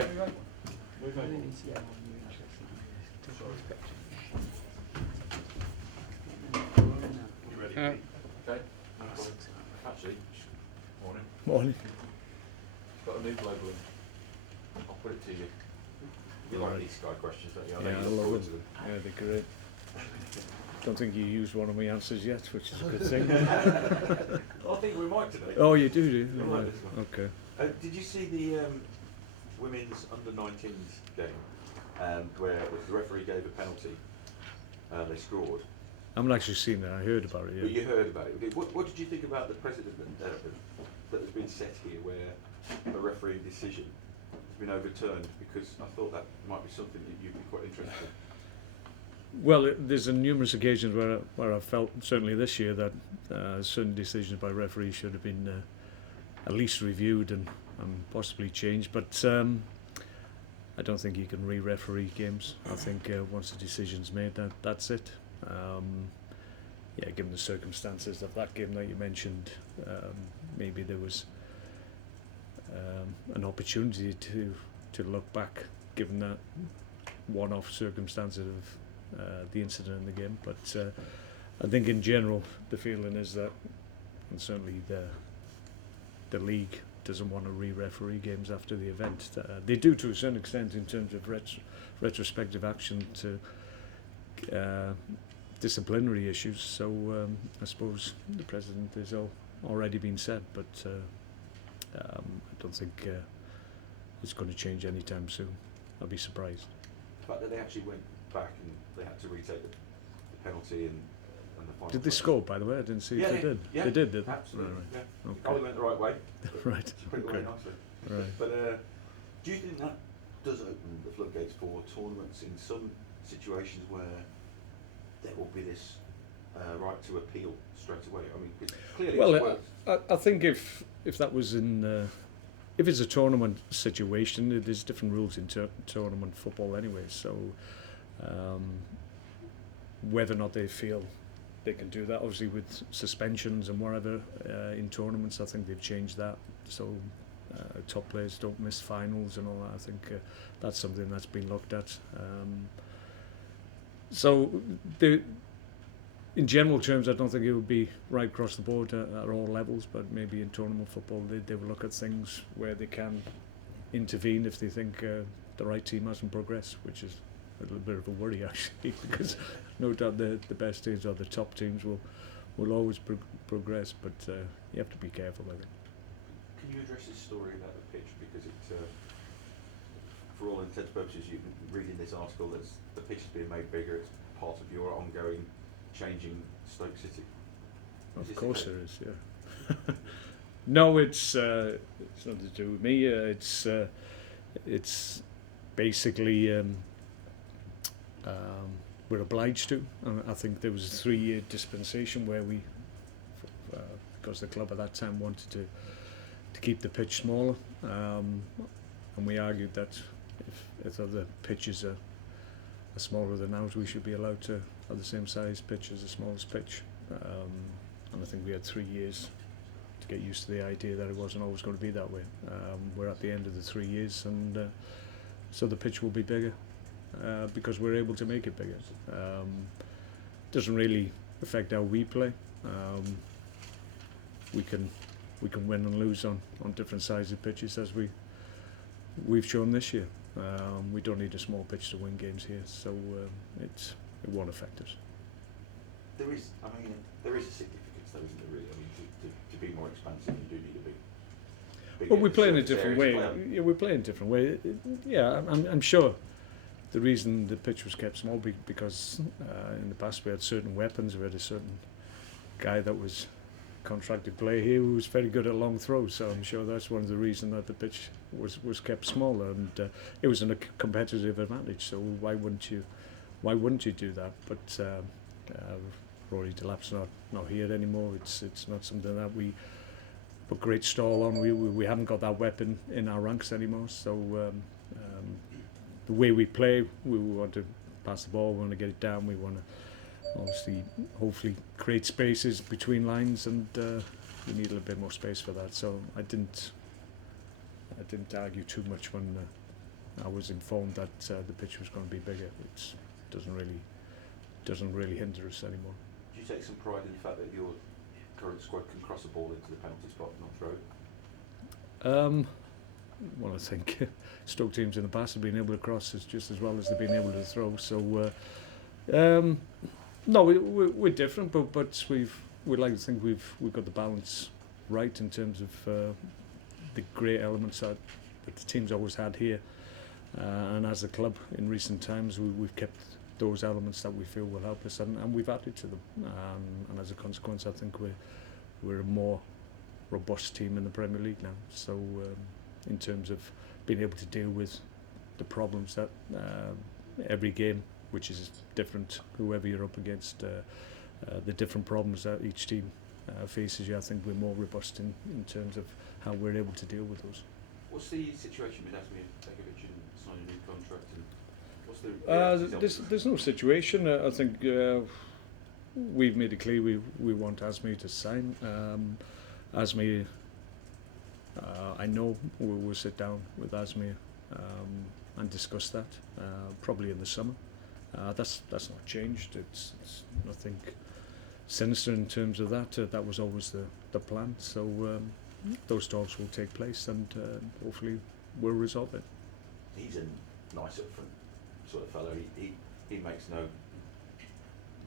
Yep. Move over. You ready? Okay. Actually, morning. Morning. Got a new global in. I'll put it to you. You like these Sky questions, don't you? I know Yeah, you I look love forward them. to them. Yeah, they're great. Don't think you used one of my answers yet, which is a good thing. I think we might today. Oh, you do? You like Right. this one. Okay. Did you see the women's under-19s game where the referee gave a penalty? They scored. I haven't actually seen it. I heard about it. But Yeah. you heard about it. What did you think about the precedent that has been set here, where a referee decision has been overturned? Because I thought that might be something that you'd be quite interested in. Well, there's numerous occasions where I felt, certainly this year, that certain decisions by referees should have been at least reviewed and possibly changed. But I don't think you can re-referee games. I think once the decision's made, that's it. Yeah, given the circumstances of that game that you mentioned, maybe there was an opportunity to look back, given that one-off circumstances of the incident in the game. But I think in general the feeling is that, and certainly the league doesn't want to re-referee games after the event. They do to a certain extent in terms of retrospective action to disciplinary issues. So I suppose the precedent has already been set, but I don't think it's going to change anytime soon. I'll be surprised. The fact that they actually went back and they had to retake the penalty and the final. Did they score, by the way? I didn't see if they did. Yeah, they did they? Absolutely. Right. Yeah. Okay. Probably went the right way. Right. Put it away Okay. nicely. Right. But do you think that does open the floodgates for tournaments in some situations where there will be this right to appeal straight away? I mean, 'cause clearly it's worked. I think if that was in if it's a tournament situation, there's different rules in tournament football anyway. So whether or not they feel they can do that, obviously with suspensions and whatever in tournaments, I think they've changed that. So top players don't miss finals and all that. I think that's something that's been looked at. So in general terms, I don't think it would be right across the board at all levels, but maybe in tournament football they will look at things where they can intervene if they think the right team hasn't progressed, which is a little bit of a worry actually, because no doubt the best teams or the top teams will always progress, but you have to be careful, I think. Can you address this story about the pitch? Because it, for all intents and purposes, you reading this article, the pitch is being made bigger. It's part of your ongoing changing Stoke City. Of course there is, yeah. No, it's nothing to do with me. It's basically we're obliged to. And I think there was a 3-year dispensation where we, because the club at that time wanted to keep the pitch smaller, and we argued that if other pitches are smaller than ours, we should be allowed to have the same size pitch as the smallest pitch. And I think we had 3 years to get used to the idea that it wasn't always going to be that way. We're at the end of the 3 years, and so the pitch will be bigger because we're able to make it bigger. Doesn't really affect how we play. We can win and lose on different sizes of pitches, as we've shown this year. We don't need a small pitch to win games here, so it won't affect us. There is a significance, though, isn't there? Really, I mean, to be more expansive, you do need a big. Well, we play in a different way. Yeah, we play in a different way. Yeah, I'm sure the reason the pitch was kept small because in the past we had certain weapons. We had a certain guy that was contracted play here who was very good at long throws. So I'm sure that's one of the reasons that the pitch was kept smaller, and it was a competitive advantage. So why wouldn't you do that? But Rory Delap's not here anymore. It's not something that we put great stall on. We haven't got that weapon in our ranks anymore. So the way we play, we want to pass the ball, we want to get it down, we want to obviously hopefully create spaces between lines, and we need a little bit more space for that. So I didn't argue too much when I was informed that the pitch was going to be bigger. It doesn't really hinder us anymore. Do you take some pride in the fact that your current squad can cross a ball into the penalty spot and not throw it? Well, I think Stoke teams in the past have been able to cross just as well as they've been able to throw. So, no, we're different, but we like to think we've got the balance right in terms of the great elements that the team's always had here, and as a club in recent times we've kept those elements that we feel will help us, and we've added to them, and as a consequence I think we're a more robust team in the Premier League now. So in terms of being able to deal with the problems that every game, which is different, whoever you're up against, the different problems that each team faces, I think we're more robust in terms of how we're able to deal with those. What's the situation with Asmir Begovic and signing a new contract? And what's the there's no situation. I think we've made it clear we want Asmir to sign. Asmir, I know we'll sit down with Asmir and discuss that probably in the summer. That's not changed. It's nothing sinister in terms of that. That was always the plan. So those talks will take place, and hopefully we'll resolve it. He's a nice upfront sort of fellow. He makes no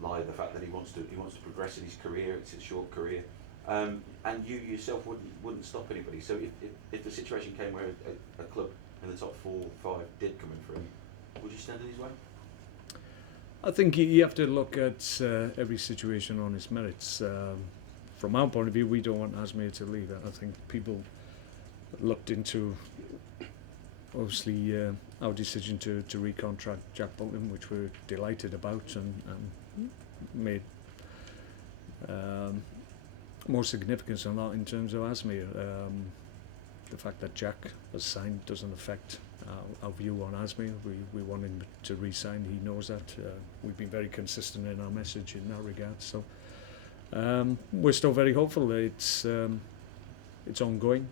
lie of the fact that he wants to progress in his career. It's a short career, and you yourself wouldn't stop anybody. So if the situation came where a club in the top 4 or 5 did come in for him, would you stand in his way? I think you have to look at every situation on its merits. From our point of view, we don't want Asmir to leave. I think people looked into, obviously, our decision to recontract Jack Bolton, which we're delighted about, and made more significance on that in terms of Asmir. The fact that Jack has signed doesn't affect our view on Asmir. We want him to re-sign. He knows that. We've been very consistent in our message in that regard. So we're still very hopeful. It's ongoing.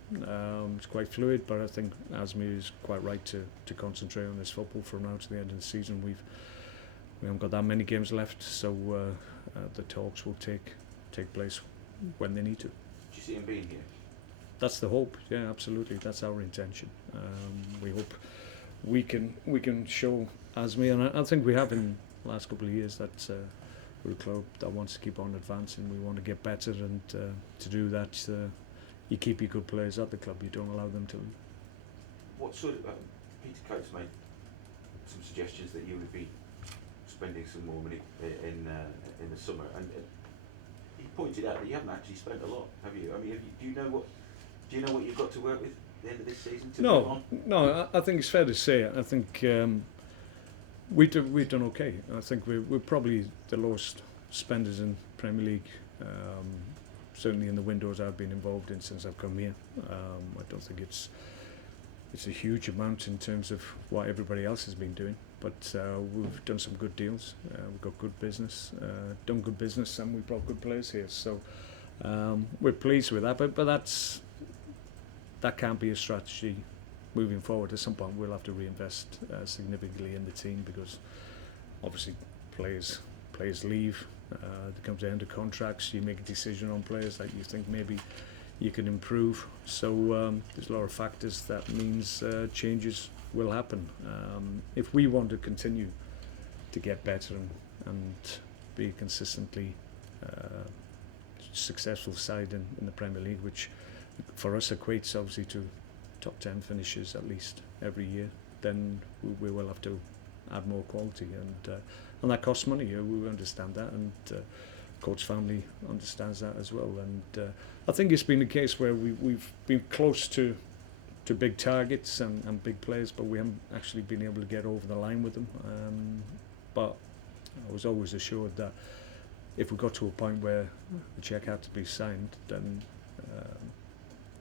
It's quite fluid, but I think Asmir is quite right to concentrate on his football from now to the end of the season. We haven't got that many games left, so the talks will take place when they need to. Do you see him being here? That's the hope. Yeah, absolutely. That's our intention. We hope we can show Asmir, and I think we have in the last couple of years that we're a club that wants to keep on advancing. We want to get better, and to do that, you keep your good players at the club. You don't allow them to leave. What sort of Peter Coates made some suggestions that you would be spending some more money in the summer, and he pointed out that you haven't actually spent a lot, have you? I mean, do you know what you've got to work with at the end of this season to move on? No, I think it's fair to say. I think we've done okay. I think we're probably the lowest spenders in Premier League, certainly in the windows I've been involved in since I've come here. I don't think it's a huge amount in terms of what everybody else has been doing, but we've done some good deals. We've got good business, done good business, and we've brought good players here. So we're pleased with that, but that can't be a strategy moving forward. At some point we'll have to reinvest significantly in the team, because obviously players leave, it comes down to contracts, you make a decision on players that you think maybe you can improve. So there's a lot of factors that means changes will happen. If we want to continue to get better and be a consistently successful side in the Premier League, which for us equates obviously to top 10 finishes at least every year, then we will have to add more quality, and that costs money. We understand that, and coach family understands that as well. And I think it's been a case where we've been close to big targets and big players, but we haven't actually been able to get over the line with them. But I was always assured that if we got to a point where the cheque had to be signed, then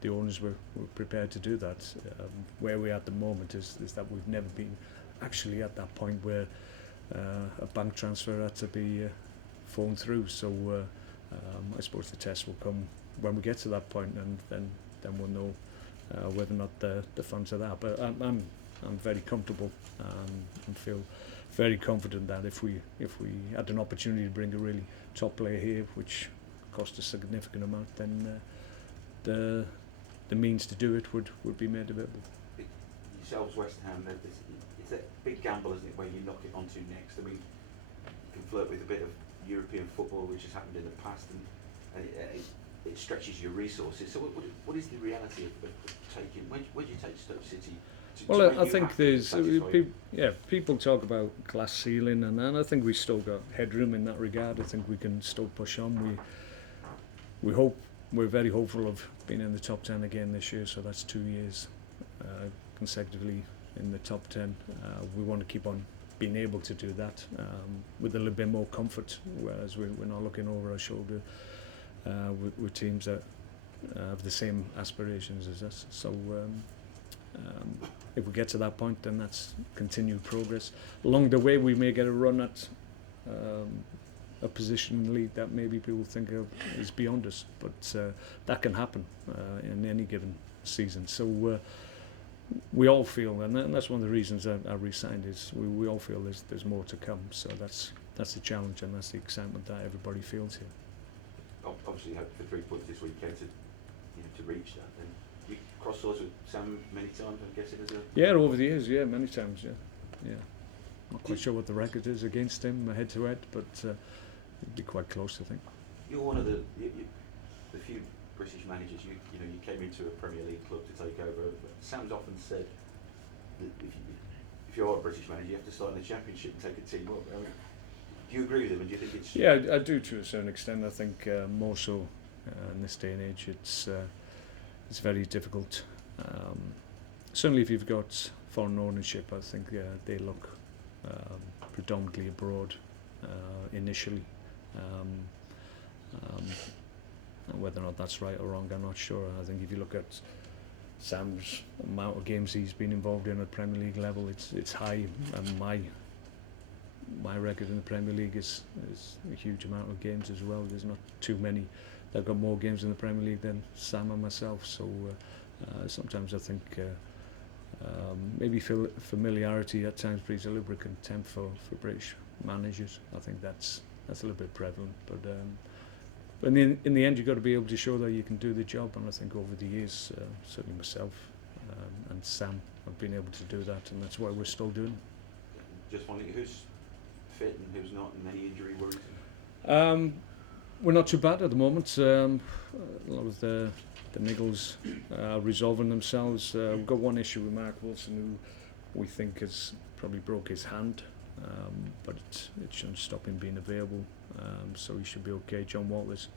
the owners were prepared to do that. Where we are at the moment is that we've never been actually at that point where a bank transfer had to be phoned through. So I suppose the test will come when we get to that point, and then we'll know whether or not the funds are there. But I'm I'm very comfortable and feel very confident that if we had an opportunity to bring a really top player here, which cost a significant amount, then the means to do it would be made available. Yourselves, West Ham, it's a big gamble, isn't it, where you knock it onto next. I mean, you can flirt with a bit of European football, which has happened in the past, and it stretches your resources. So what is the reality of taking, where do you take Stoke City? Well, I think there's people talk about glass ceiling, and I think we've still got headroom in that regard. I think we can still push on. We're very hopeful of being in the top 10 again this year, so that's 2 years consecutively in the top 10. We want to keep on being able to do that with a little bit more comfort, whereas we're not looking over our shoulder with teams that have the same aspirations as us. So if we get to that point, then that's continued progress. Along the way, we may get a run at a position in the league that maybe people think of is beyond us, but that can happen in any given season. So we all feel, and that's one of the reasons I re-signed, is we all feel there's more to come. So that's the challenge, and that's the excitement that everybody feels here. Obviously, you hope for 3 points this weekend to reach that. Then you cross swords with Sam many times, I'm guessing, as a... Yeah, over the years, many times, yeah. Not quite sure what the record is against him head to head, but it'd be quite close, I think. You're one of the few British managers. You came into a Premier League club to take over. Sam's often said that if you're a British manager, you have to start in the Championship and take a team up. I mean, do you agree with him, and do you think it's... Yeah, I do to a certain extent. I think more so in this day and age, it's very difficult. Certainly, if you've got foreign ownership, I think they look predominantly abroad initially. Whether or not that's right or wrong, I'm not sure. I think if you look at Sam's amount of games he's been involved in at Premier League level, it's high, and my record in the Premier League is a huge amount of games as well. There's not too many that got more games in the Premier League than Sam and myself. So sometimes I think maybe familiarity at times breeds a little bit of contempt for British managers. I think that's a little bit prevalent, but in the end, you've got to be able to show that you can do the job, and I think over the years, certainly myself and Sam have been able to do that, and that's why we're still doing it. Just wondering who's fit and who's not, and any injury worries? We're not too bad at the moment. A lot of the niggles are resolving themselves. We've got one issue with Mark Wilson, who we think has probably broke his hand, but it shouldn't stop him being available, so he should be okay. John Walters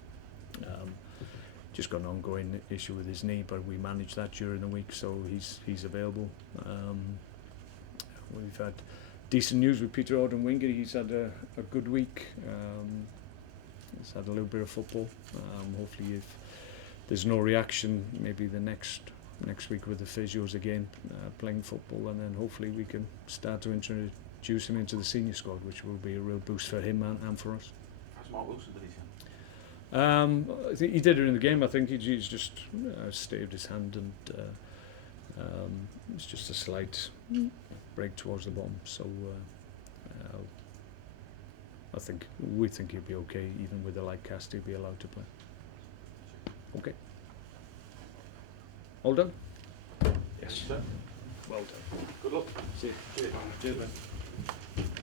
just got an ongoing issue with his knee, but we managed that during the week, so he's available. We've had decent news with Peter Orden-Wingate. He's had a good week. He's had a little bit of football. Hopefully, if there's no reaction, maybe the next week with the physios again, playing football, and then hopefully we can start to introduce him into the senior squad, which will be a real boost for him and for us. How's Mark Wilson did his hand? I think he did it in the game. I think he's just staved his hand, and it's just a slight break towards the bottom. So we think he'll be okay, even with a light cast. He'll be allowed to play. Okay. All done? Yes, sir. Well done. Good luck. See you. Cheers. Cheers, man.